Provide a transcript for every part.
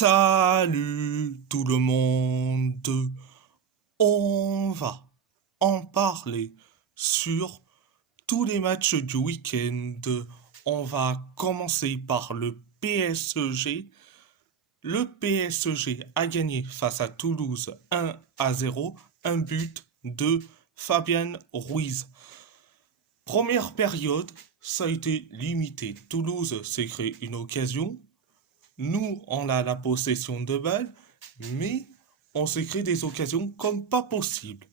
Salut tout le monde, on va en parler sur tous les matchs du week-end. On va commencer par le PSG. Le PSG a gagné face à Toulouse 1-0, un but de Fabien Ruiz. Première période, ça a été limité. Toulouse s'est créé une occasion. Nous, on a la possession de balle, mais on se crée des occasions comme pas possible.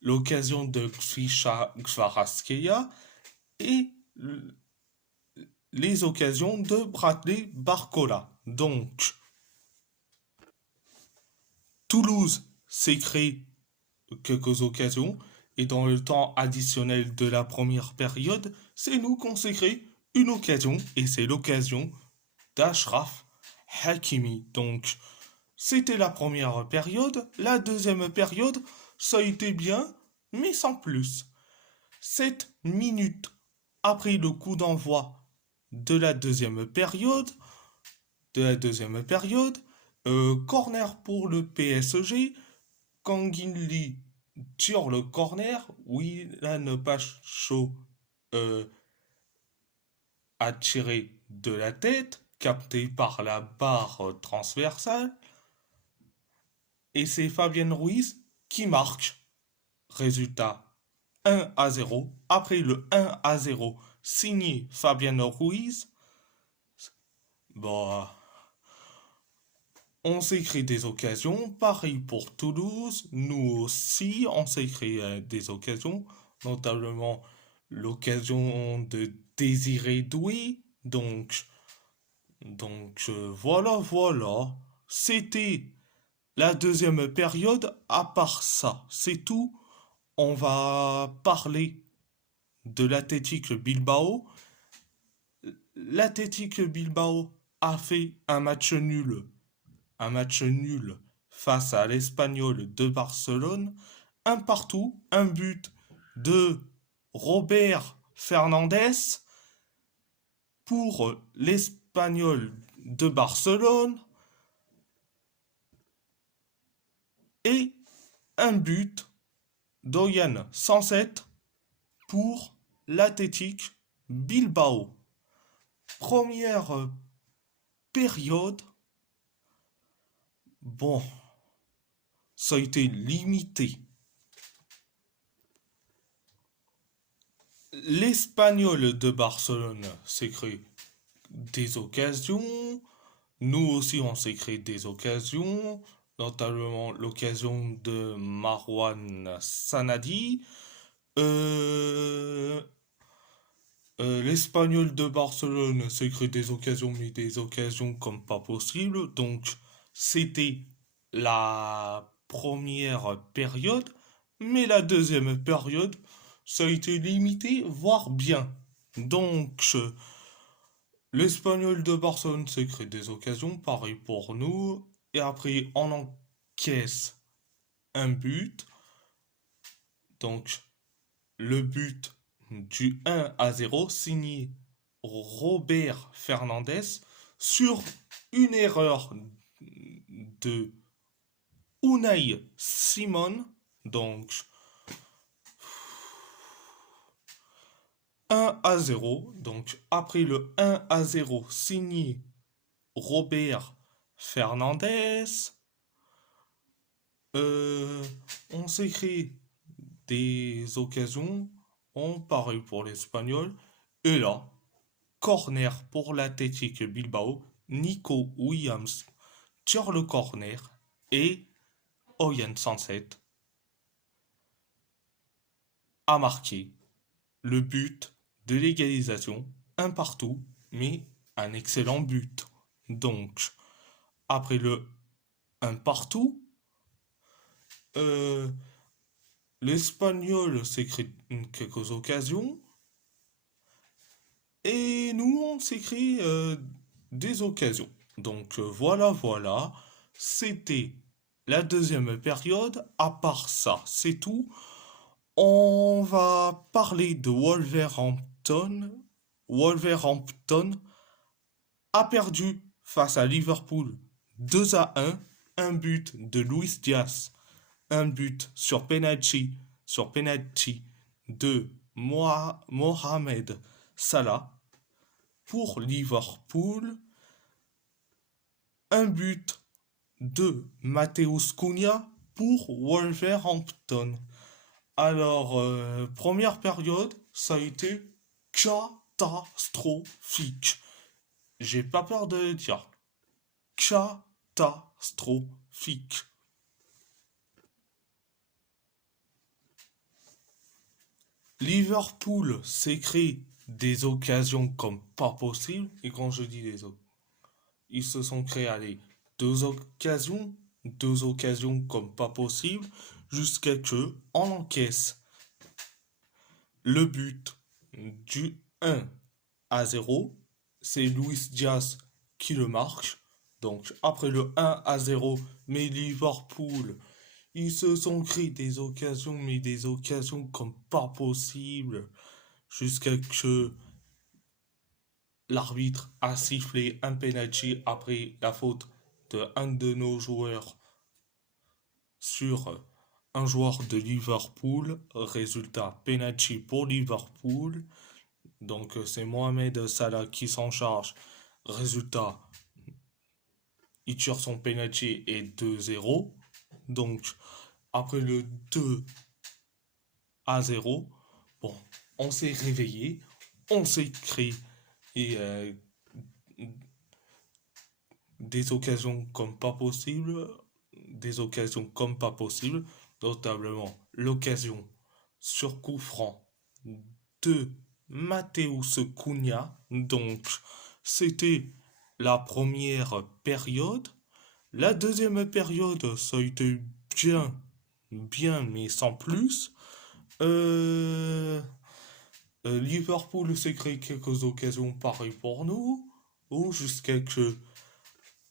L'occasion de Grisha Kvaratskhelia et les occasions de Bradley Barcola. Donc, Toulouse s'est créé quelques occasions et dans le temps additionnel de la première période, c'est nous qu'on s'est créé une occasion et c'est l'occasion d'Ashraf Hakimi. Donc, c'était la première période. La deuxième période, ça a été bien, mais sans plus. 7 minutes après le coup d'envoi de la deuxième période, corner pour le PSG. Kanginli tire le corner. Willan Pacho a tiré de la tête, capté par la barre transversale. Et c'est Fabien Ruiz qui marque. Résultat 1-0. Après le 1-0 signé Fabien Ruiz, bon, on s'est créé des occasions. Pareil pour Toulouse. Nous aussi, on s'est créé des occasions, notamment l'occasion de Désiré Doué. Voilà. C'était la deuxième période. À part ça, c'est tout. On va parler de l'Athletic Bilbao. L'Athletic Bilbao a fait un match nul. Un match nul face à l'Espagnol de Barcelone. Un partout, un but de Robert Fernandez pour l'Espagnol de Barcelone. Et un but d'Oyan 107 pour l'Athletic Bilbao. Première période, bon, ça a été limité. L'Espagnol de Barcelone s'est créé des occasions. Nous aussi, on s'est créé des occasions, notamment l'occasion de Marwan Sanadi. L'Espagnol de Barcelone s'est créé des occasions, mais des occasions comme pas possible. Donc, c'était la première période, mais la deuxième période, ça a été limité, voire bien. Donc, l'Espagnol de Barcelone s'est créé des occasions, pareil pour nous, et après, on encaisse un but. Donc, le but du 1-0 signé Robert Fernandez sur une erreur de Unai Simon. Donc 1-0. Donc après le 1-0 signé Robert Fernandez, on s'est créé des occasions. On pareil pour l'Espagnol. Et là, corner pour l'Athletic Bilbao. Nico Williams tire le corner et Oyan 107 a marqué le but de l'égalisation. Un partout, mais un excellent but. Donc, après le un partout, l'Espagnol s'est créé quelques occasions. Et nous, on s'est créé des occasions. Donc voilà. C'était la deuxième période. À part ça, c'est tout. On va parler de Wolverhampton. Wolverhampton a perdu face à Liverpool 2-1, un but de Luis Diaz, un but sur penalty, de Mohamed Salah. Pour Liverpool, un but de Mateus Cunha pour Wolverhampton. Alors, première période, ça a été catastrophique. J'ai pas peur de le dire. Catastrophique. Liverpool s'est créé des occasions comme pas possible. Et quand je dis des occasions, ils se sont créés, allez, deux occasions comme pas possible, jusqu'à que on encaisse le but du 1-0. C'est Luis Diaz qui le marque. Donc après le 1-0, mais Liverpool, ils se sont créés des occasions, mais des occasions comme pas possible, jusqu'à que l'arbitre a sifflé un penalty après la faute de un de nos joueurs sur un joueur de Liverpool. Résultat, penalty pour Liverpool. Donc c'est Mohamed Salah qui s'en charge. Résultat, il tire son penalty et 2-0. Donc après le 2-0, bon, on s'est réveillé, on s'est créé et des occasions comme pas possible, notamment l'occasion sur coup franc de Mateus Cunha. Donc c'était la première période. La deuxième période, ça a été bien, mais sans plus. Euh, Liverpool s'est créé quelques occasions pareilles pour nous, ou jusqu'à que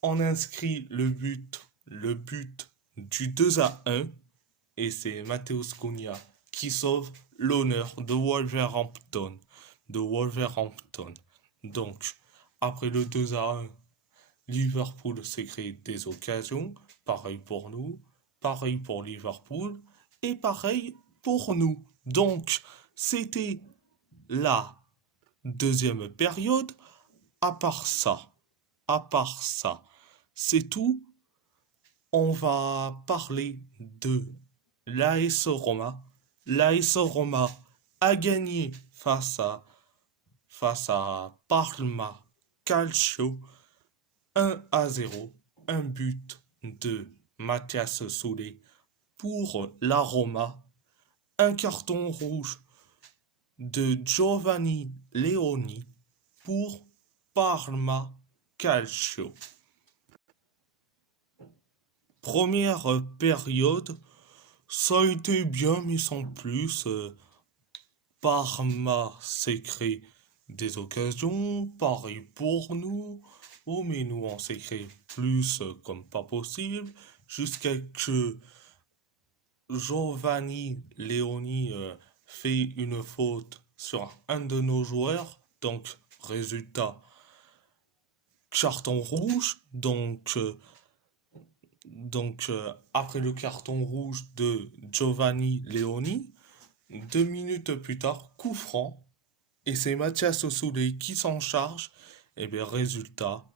on inscrit le but du 2-1, et c'est Mateus Cunha qui sauve l'honneur de Wolverhampton. Donc, après le 2-1, Liverpool s'est créé des occasions, pareil pour nous, pareil pour Liverpool, et pareil pour nous. Donc, c'était la deuxième période. À part ça, c'est tout. On va parler de l'AS Roma. L'AS Roma a gagné face à Parma Calcio 1-0. Un but de Mathias Soulé pour la Roma. Un carton rouge de Giovanni Leoni pour Parma Calcio. Première période, ça a été bien, mais sans plus. Parma s'est créé des occasions, pareil pour nous. Oh, mais nous, on s'est créé plus comme pas possible, jusqu'à que Giovanni Leoni fait une faute sur un de nos joueurs. Donc, résultat, carton rouge. Donc, après le carton rouge de Giovanni Leoni, 2 minutes plus tard, coup franc, et c'est Mathias Soulé qui s'en charge. Et bien, résultat,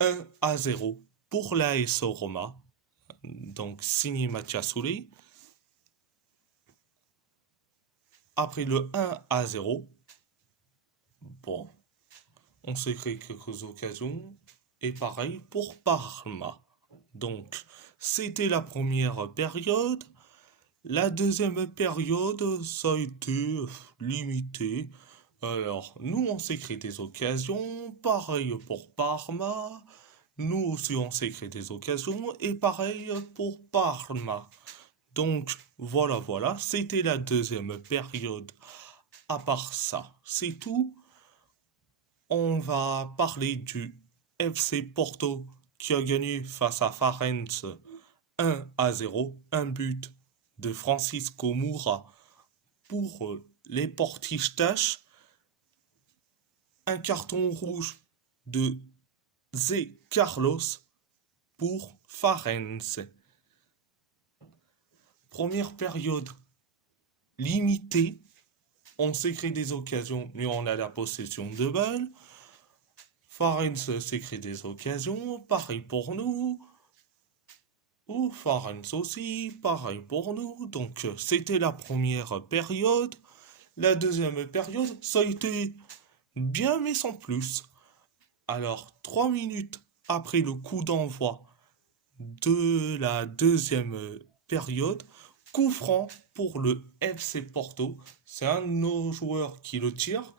1-0 pour l'AS Roma. Donc, signé Mathias Soulé. Après le 1-0, bon, on s'est créé quelques occasions. Et pareil pour Parma. Donc, c'était la première période. La deuxième période, ça a été limité. Alors, nous, on s'est créé des occasions. Pareil pour Parma. Nous aussi, on s'est créé des occasions. Et pareil pour Parma. Donc, voilà. C'était la deuxième période. À part ça, c'est tout. On va parler du FC Porto qui a gagné face à Farense 1-0, un but de Francisco Moura pour les Portistaches, un carton rouge de Zé Carlos pour Farense. Première période limitée. On s'écrit des occasions, mais on a la possession de balle. Farense s'écrit des occasions, pareil pour nous. Ou Farense aussi, pareil pour nous. Donc c'était la première période. La deuxième période, ça a été bien mais sans plus. Alors 3 minutes après le coup d'envoi de la deuxième période, coup franc pour le FC Porto. C'est un de nos joueurs qui le tire.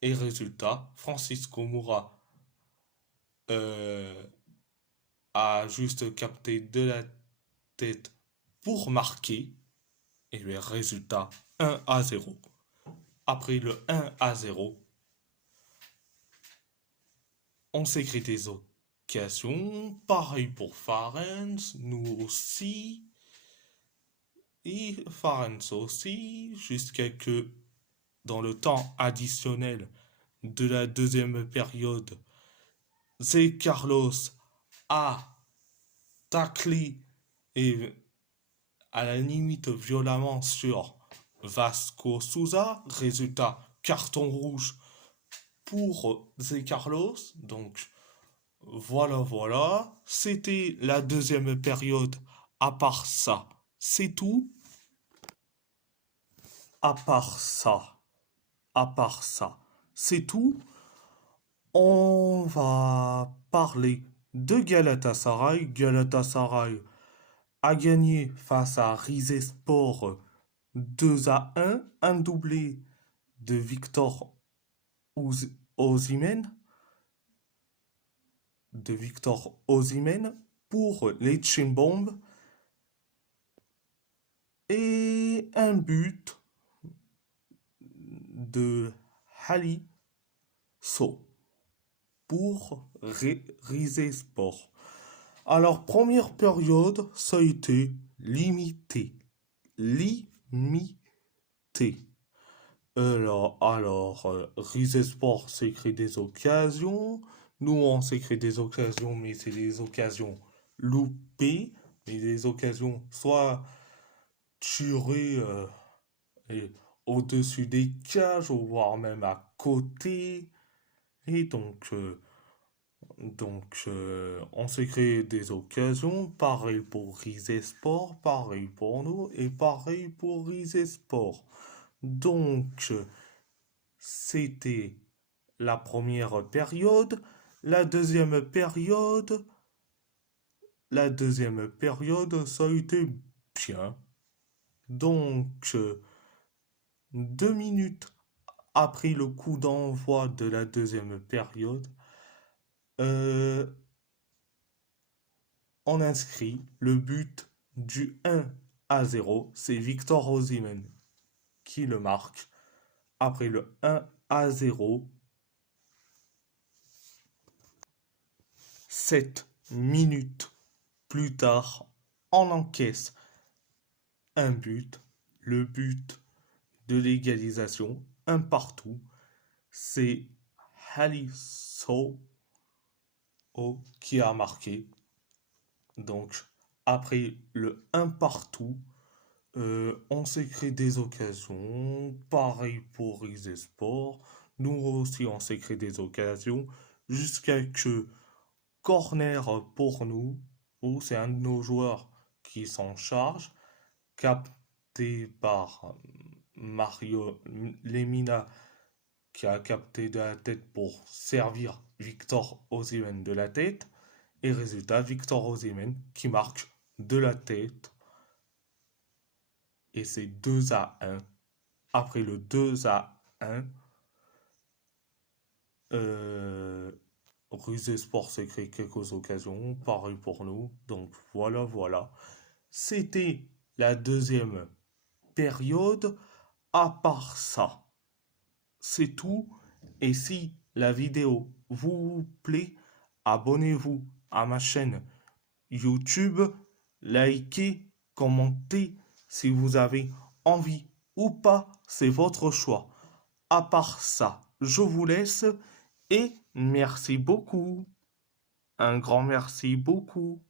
Et résultat, Francisco Moura euh, a juste capté de la tête pour marquer. Et le résultat, 1-0. Après le 1-0, on s'écrit des occasions. Pareil pour Farense, nous aussi. Et Farense aussi, jusqu'à que dans le temps additionnel de la deuxième période, Zé Carlos a taclé et à la limite violemment sur Vasco Souza. Résultat, carton rouge pour Zé Carlos. Donc voilà. C'était la deuxième période. À part ça, c'est tout. À part ça, c'est tout. On va parler de Galatasaray. Galatasaray a gagné face à Rizespor 2-1, un doublé de Victor Osimhen, pour les Chimbomb et un but de Hali So pour Rizespor. Alors, première période, ça a été limité. Rizespor s'écrit des occasions. Nous, on s'écrit des occasions, mais c'est des occasions loupées. Mais des occasions soit tirées et au-dessus des cages, voire même à côté. Et on s'est créé des occasions, pareil pour Rizespor, pareil pour nous et pareil pour Rizespor. Donc, c'était la première période. La deuxième période, ça a été bien. Donc, 2 minutes après le coup d'envoi de la deuxième période, euh, on inscrit le but du 1-0. C'est Victor Osimhen qui le marque. Après le 1-0, 7 minutes plus tard, on encaisse un but. Le but de l'égalisation, un partout. C'est Halisso qui a marqué. Donc, après le 1 partout, on s'est créé des occasions. Pareil pour Rizespor. Nous aussi, on s'est créé des occasions. Jusqu'à que corner pour nous, où c'est un de nos joueurs qui s'en charge, capté par Mario Lemina, qui a capté de la tête pour servir Victor Osimhen de la tête. Et résultat, Victor Osimhen qui marque de la tête. Et c'est 2-1. Après le 2-1, Rusé Sport s'est créé quelques occasions. Pareil pour nous. Donc voilà. C'était la deuxième période. À part ça, c'est tout. Et si la vidéo vous plaît, abonnez-vous à ma chaîne YouTube, likez, commentez si vous avez envie ou pas, c'est votre choix. À part ça, je vous laisse et merci beaucoup. Un grand merci beaucoup.